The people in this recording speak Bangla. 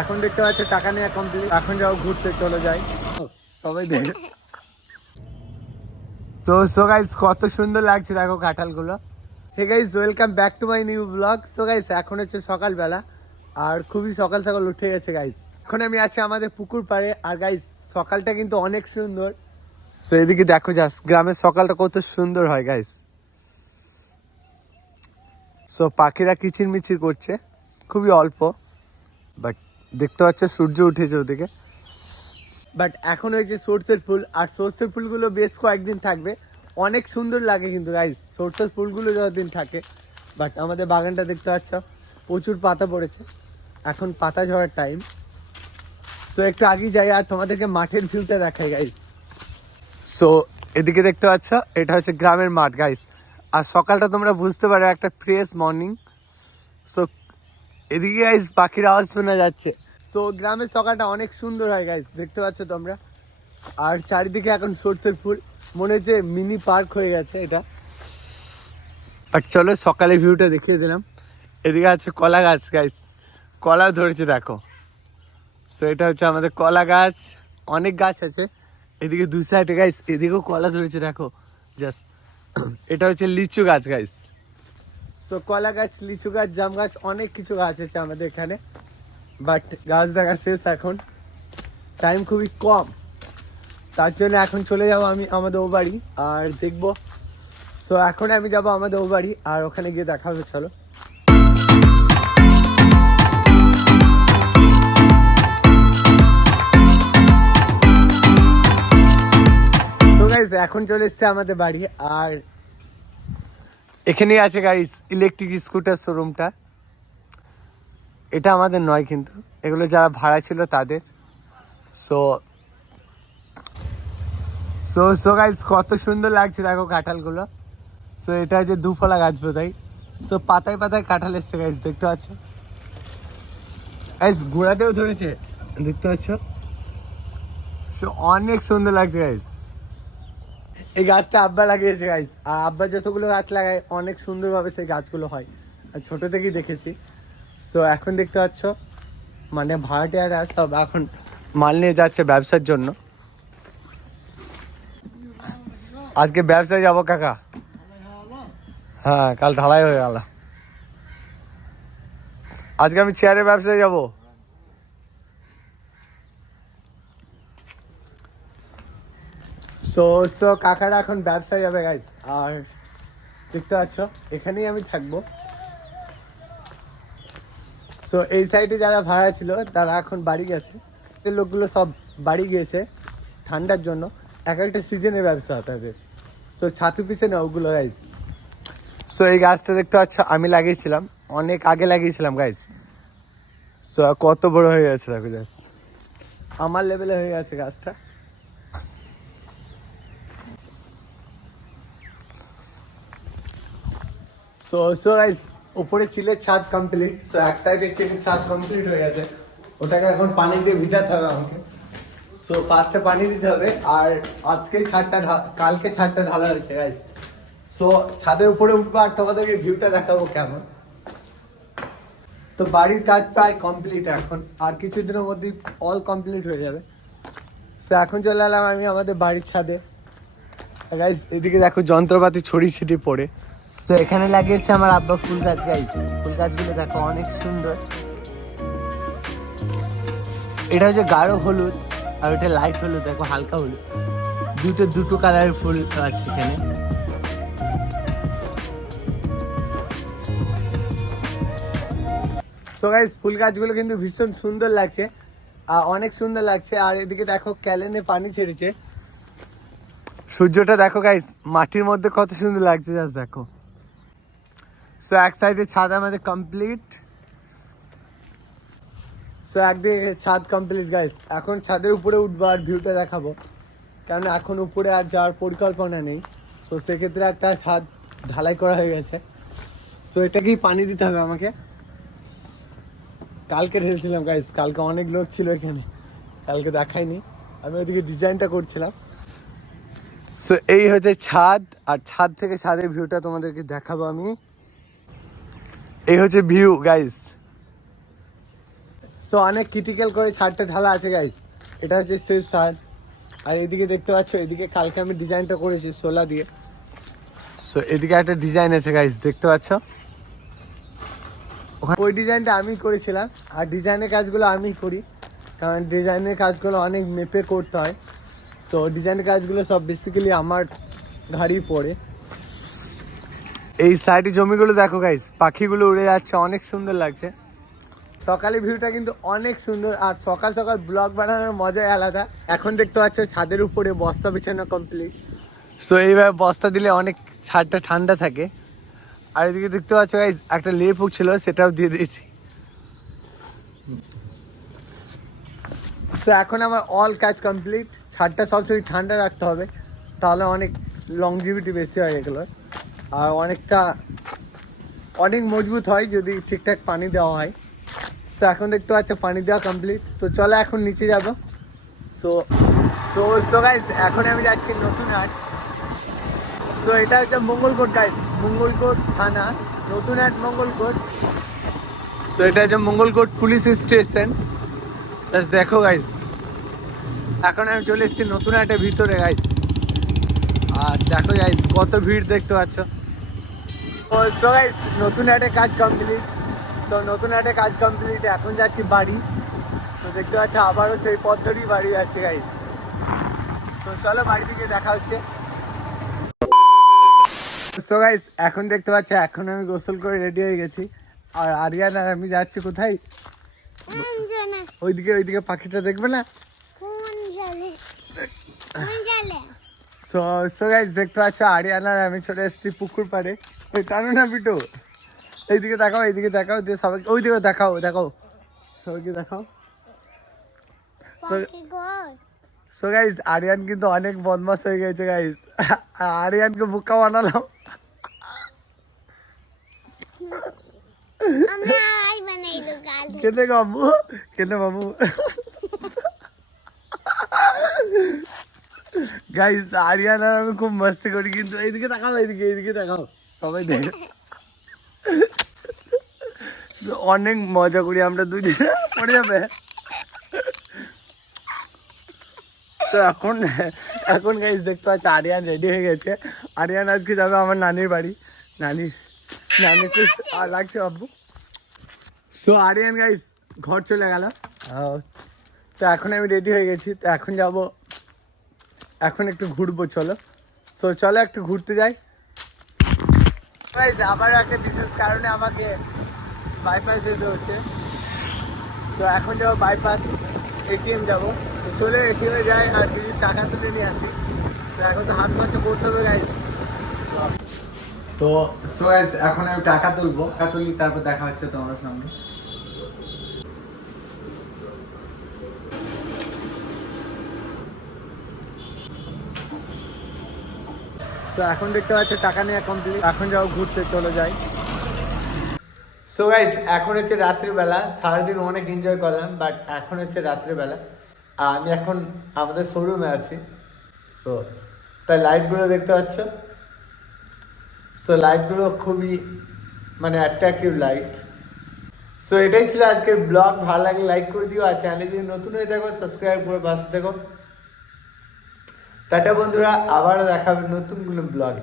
এখন দেখতে পাচ্ছি টাকা নেওয়া কমপ্লিট, এখন যাও ঘুরতে চলে যাই সবাই দেখে। তো সো গাইস কত সুন্দর লাগছে দেখো কাঁঠালগুলো। Hey guys welcome back to my new blog. So guys এখন হচ্ছে সকালবেলা আর খুবই সকাল সকাল উঠে গেছে গাইস। এখন আমি আছি আমাদের পুকুর পাড়ে আর গাইস সকালটা কিন্তু অনেক সুন্দর। সো এদিকে দেখো জাস্ট গ্রামের সকালটা কত সুন্দর হয় গাইস। সো পাখিরা কিচিরমিচির করছে খুবই অল্প, বাট দেখতে পাচ্ছ সূর্য উঠেছে ওদিকে। বাট এখন হয়েছে সর্ষের ফুল আর সর্ষের ফুলগুলো বেশ কয়েকদিন থাকবে, অনেক সুন্দর লাগে কিন্তু গাইস সর্ষের ফুলগুলো যতদিন থাকে। বাট আমাদের বাগানটা দেখতে পাচ্ছ প্রচুর পাতা পড়েছে, এখন পাতা ঝরার টাইম। সো একটু আগেই যাই আর তোমাদেরকে মাঠের ভিউটা দেখাই গাইস। সো এদিকে দেখতে পাচ্ছ এটা হচ্ছে গ্রামের মাঠ গাইস, আর সকালটা তোমরা বুঝতে পারো একটা ফ্রেশ মর্নিং। সো এদিকে গাইস পাখির আওয়াজ শোনা যাচ্ছে। সো গ্রামের সকালটা অনেক সুন্দর হয় গাইস, দেখতে পাচ্ছ তোমরা। আর চারিদিকে এখন সর্ষের ফুল, মনে হচ্ছে মিনি পার্ক হয়ে গেছে এটা। আর চলো সকালে ভিউটা দেখিয়ে দিলাম। এদিকে আছে কলা গাছ গাইস, কলা ধরেছে দেখো। সো এটা হচ্ছে আমাদের কলা গাছ, অনেক গাছ আছে এদিকে দুই সাইডে গাইস, এদিকেও কলা ধরেছে দেখো জাস্ট। এটা হচ্ছে লিচু গাছ গাইস। সো কলা গাছ, লিচু গাছ, জাম গাছ, অনেক কিছু গাছ আছে আমাদের এখানে। বাট গাছ দেখা শেষ, এখন টাইম খুবই কম, তার জন্য এখন চলে যাবো আমি আমাদের ও বাড়ি আর দেখবো। সো এখন আমি যাবো আমাদের ও বাড়ি আর ওখানে গিয়ে দেখা হবে। চলো সো গাইস এখন চলে এসছে আমাদের বাড়ি আর এখানেই আছে গাইস ইলেকট্রিক স্কুটার শোরুমটা। এটা আমাদের নয় কিন্তু, এগুলো যারা ভাড়া ছিল তাদের। সো সো সো গাইস কত সুন্দর লাগছে দেখো কাঁঠালগুলো। সো এটা হচ্ছে দুফলা গাছ বোধহয়। সো পাতায় পাতায় কাঁঠাল এসছে গাইস, দেখতে পাচ্ছ গাইস, গোড়াতেও ধরেছে দেখতে পাচ্ছ। সো অনেক সুন্দর লাগছে গাইস। এই গাছটা আব্বা লাগিয়েছে গাইস, আর আব্বা যতগুলো গাছ লাগায় অনেক সুন্দরভাবে সেই গাছগুলো হয়, আর ছোটো থেকেই দেখেছি। সো এখন দেখতে পাচ্ছ মানে ভাড়াটিয়ারা সব এখন মাল নিয়ে যাচ্ছে ব্যবসার জন্য। আজকে ব্যবসায় যাবো কাকা। হ্যাঁ কাল ঢালাই হয়ে গেল, আজকে আমি চেয়ারের ব্যবসায় যাবো। সো সো কাকারা এখন ব্যবসায় যাবে গাইস, আর দেখতে পাচ্ছ এখানেই আমি থাকবো। সো এই সাইডে যারা ভাড়া ছিল তারা এখন বাড়ি গেছে, লোকগুলো সব বাড়ি গিয়েছে ঠান্ডার জন্য। এক একটা সিজনের ব্যবসা তাদের। সো ছাতু পিসে না ওগুলো গাইস। সো এই গাছটা দেখতে পাচ্ছ আমি লাগিয়েছিলাম, অনেক আগে লাগিয়েছিলাম গাইস। সো কত বড় হয়ে গেছে দেখো জাস্ট, আমার লেভেলে হয়ে গেছে গাছটা। সো সো গাইস উপরে চিলের ছাদ কমপ্লিট। সো এক সাইডে চিলের ছাদ কমপ্লিট হয়ে গেছে, ওটাকে এখন পানি দিয়ে ভিজাতে হবে আমাকে। সো ফার্স্টে পানি দিতে হবে, আর আজকেই ছাদটা কালকে ছাদটা ঢালা হয়েছে গাইস। সো ছাদের উপরে উঠবো আর তোমাদেরকে ভিউটা দেখাবো কেমন। তো বাড়ির কাজ প্রায় কমপ্লিট, এখন আর কিছুদিনের মধ্যেই অল কমপ্লিট হয়ে যাবে। সো এখন চলে এলাম আমি আমাদের বাড়ির ছাদে গাইস। এদিকে দেখো যন্ত্রপাতি ছড়িয়ে ছিটিয়ে পড়ে। তো এখানে লাগিয়েছে আমার আব্বা ফুল গাছ গাইস, ফুল গাছগুলো দেখো অনেক সুন্দর। এটা হচ্ছে গাঢ় হলুদ আর ওটা লাইট হলুদ, দেখো হালকা হলুদ, দুটো কালারের ফুল আছে এখানে। সো গাইস ফুল গাছগুলো কিন্তু ভীষণ সুন্দর লাগছে, অনেক সুন্দর লাগছে। আর এদিকে দেখো ক্যালেনে পানি ছেড়েছে, সূর্যটা দেখো গাইস মাটির মধ্যে কত সুন্দর লাগছে জাস্ট দেখো। সো এক সাইডে ছাদ আমাদের কমপ্লিট। সো একদিকে ছাদ কমপ্লিট গাইস, এখন ছাদের উপরে উঠবো আর ভিউটা দেখাবো, কারণ এখন উপরে আর যাওয়ার পরিকল্পনা নেই। সো সেক্ষেত্রে একটা ছাদ ঢালাই করা হয়ে গেছে। সো এটাকেই পানি দিতে হবে আমাকে। কালকে ঢেলছিলাম গাইস, কালকে অনেক লোক ছিল এখানে, কালকে দেখাইনি, আমি ওইদিকে ডিজাইনটা করছিলাম। সো এই হচ্ছে ছাদ, আর ছাদ থেকে ছাদের ভিউটা তোমাদেরকে দেখাবো আমি। এই হচ্ছে ভিউ গাইস। সো সো অনেক ক্রিটিক্যাল করে ছাদটা ঢালা আছে গাইস। এটা হচ্ছে শেষ ছাদ। আর এদিকে দেখতে পাচ্ছ, এদিকে কালকে আমি ডিজাইনটা করেছি সোলা দিয়ে। সো এদিকে একটা ডিজাইন আছে গাইস, দেখতে পাচ্ছ। ওই ডিজাইনটা আমি করেছিলাম, আর ডিজাইনের কাজগুলো আমি করি, কারণ ডিজাইনের কাজগুলো অনেক মেপে করতে হয়। সো ডিজাইনের কাজগুলো সব বেসিক্যালি আমার ঘাড়ি পড়ে। এই সাইডে জমিগুলো দেখো গাইস, পাখিগুলো উড়ে যাচ্ছে, অনেক সুন্দর লাগছে। সকালে ভিউটা কিন্তু অনেক সুন্দর, আর সকাল সকাল ব্লগ বানানোর মজাই আলাদা। এখন দেখতে পাচ্ছ ছাদের উপরে বস্তা বিছানো কমপ্লিট। সো এইভাবে বস্তা দিলে অনেক ছাদটা ঠান্ডা থাকে। আর এদিকে দেখতে পাচ্ছ গাইস, একটা লেপ ছিল, সেটাও দিয়ে দিয়েছি। সো এখন আমার অল কাজ কমপ্লিট। ছাদটা সবসময় ঠান্ডা রাখতে হবে, তাহলে অনেক লংজিভিটি বেশি হয় এগুলো, আর অনেক মজবুত হয় যদি ঠিকঠাক পানি দেওয়া হয়। সো এখন দেখতে পাচ্ছ পানি দেওয়া কমপ্লিট। তো চলো এখন নিচে যাবো। সো সো সো গাইস, এখন আমি যাচ্ছি নতুন হাট। সো এটা হচ্ছে মঙ্গলকোট গাইস, মঙ্গলকোট থানা, নতুন হাট মঙ্গলকোট। সো এটা হচ্ছে মঙ্গলকোট পুলিশ স্টেশন। দেখো গাইস, এখন আমি চলে এসেছি নতুন হাটের ভিতরে গাইস। আর দেখো গাইস কত ভিড় দেখতে পাচ্ছ। সো গাইস, নতুন হাটে কাজ কমপ্লিট। সো নতুন হাটে কাজ কমপ্লিট, এখন যাচ্ছি বাড়ি। তো দেখতে পাচ্ছ আবারও সেই পথ ধরেই বাড়ি যাচ্ছে গাইস। তো চলো বাড়ি থেকে দেখা হচ্ছে। সো গাইস, এখন দেখতে পাচ্ছ এখন আমি গোসল করে রেডি হয়ে গেছি। আর আরিয়ান আর আমি যাচ্ছি কোথায়, ওইদিকে পাখিটা দেখবে না। সো গাইস, দেখতে পাচ্ছ আরিয়ান আর আমি চলে এসেছি পুকুর পাড়ে। ওই কারণ না বিটু, এইদিকে দেখাও, এইদিকে দেখাও, দিয়ে সবাইকে ওইদিকে দেখাও, সবাইকে দেখাও। সো গাইস, আরিয়ান কিন্তু অনেক বদমাশ হয়ে গেছে গাইস। আরিয়ানকে বোকা বানালাম। কেনে বাবু গাইস, আরিয়ান আর আমি খুব মস্তি করি, কিন্তু এইদিকে দেখাও, এইদিকে দেখাও, সবাই দেখে। অনেক মজা করি আমরা দুজনে, পড়ে যাবে। তো এখন গাইস দেখতে পাচ্ছি আরিয়ান রেডি হয়ে গেছে। আরিয়ান আজকে যাবে আমার নানির বাড়ি। নানি লাগছে বাবু। সো আরিয়ান গাইস ঘর চলে গেল। তো এখন আমি রেডি হয়ে গেছি, তো এখন যাব, এখন একটু ঘুরবো। চলো একটু ঘুরতে যাই। আবার একটা বিশেষ কারণে আমাকে বাইপাস যেতে হচ্ছে। তো এখন যাবো বাইপাস, এটিএম যাবো। তো চলে এটিএমে যাই আর কিছু টাকা তুলে নিয়ে আসি। তো এখন তো হাত খরচা করতে হবে গাইস। তো সো গাইস, এখন আমি টাকা তুলবো, টাকা তুলি, তারপর দেখা হচ্ছে তোমার সঙ্গে। সো এখন দেখতে পাচ্ছি টাকা নেওয়া কমপ্লিট, এখন যাও ঘুরতে, চলে যাই। সো গাইস, এখন হচ্ছে রাত্রিবেলা। সারাদিন অনেক এনজয় করলাম, বাট এখন হচ্ছে রাত্রিবেলা। আর আমি এখন আমাদের শোরুমে আছি। সো তাই লাইটগুলো দেখতে পাচ্ছ। সো লাইটগুলো খুবই মানে অ্যাট্রাকটিভ লাইট। সো এটাই ছিল আজকের ব্লগ। ভালো লাগলে লাইক করে দিও, আর চ্যানেল যদি নতুন হয়ে থাকো সাবস্ক্রাইব করে পাশে থেকো। টাটা বন্ধুরা, আবার দেখা হবে নতুন কোনো ব্লগে।